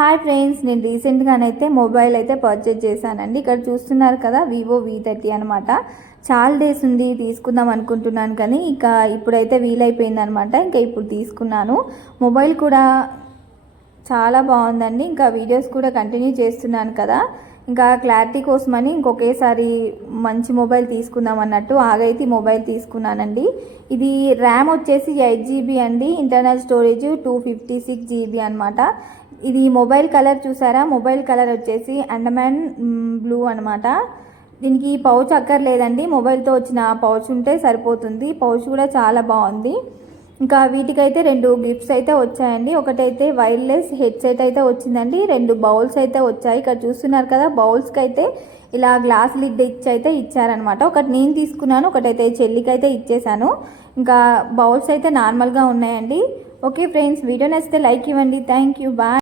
Hi friends, నేను రీసెంట్గానైతే mobile అయితే purchase చేశానండి. ఇక్కడ చూస్తున్నారు కదా, వివో V30 అనమాట. చాలా డేస్ ఉంది తీసుకుందాం అనుకుంటున్నాను, కానీ ఇక ఇప్పుడైతే వీలైపోయింది అనమాట. ఇంకా ఇప్పుడు తీసుకున్నాను. మొబైల్ కూడా చాలా బాగుందండి. ఇంకా వీడియోస్ కూడా కంటిన్యూ చేస్తున్నాను కదా, ఇంకా క్లారిటీ కోసమని ఇంకొకేసారి మంచి మొబైల్ తీసుకుందాం అన్నట్టు ఆగైతే మొబైల్ తీసుకున్నానండి. ఇది ర్యామ్ వచ్చేసి 8GB అండి, ఇంటర్నల్ స్టోరేజ్ 256GB అనమాట. ఇది మొబైల్ కలర్ చూసారా, మొబైల్ కలర్ వచ్చేసి అండమాన్ బ్లూ అనమాట. దీనికి పౌచ్ అక్కర్లేదండి, మొబైల్తో వచ్చిన పౌచ్ ఉంటే సరిపోతుంది. పౌచ్ కూడా చాలా బాగుంది. ఇంకా వీటికైతే 2 గిఫ్ట్స్ అయితే వచ్చాయండి. ఒకటైతే వైర్లెస్ హెడ్సెట్ అయితే వచ్చిందండి, 2 బౌల్స్ అయితే వచ్చాయి. ఇక్కడ చూస్తున్నారు కదా, బౌల్స్కి అయితే ఇలా గ్లాస్ లిడ్ అయితే ఇచ్చారనమాట. ఒకటి నేను తీసుకున్నాను, ఒకటైతే చెల్లికి అయితే ఇచ్చేసాను. ఇంకా బౌల్స్ అయితే నార్మల్గా ఉన్నాయండి. ఓకే ఫ్రెండ్స్, వీడియో నచ్చితే లైక్ ఇవ్వండి. Thank you, bye.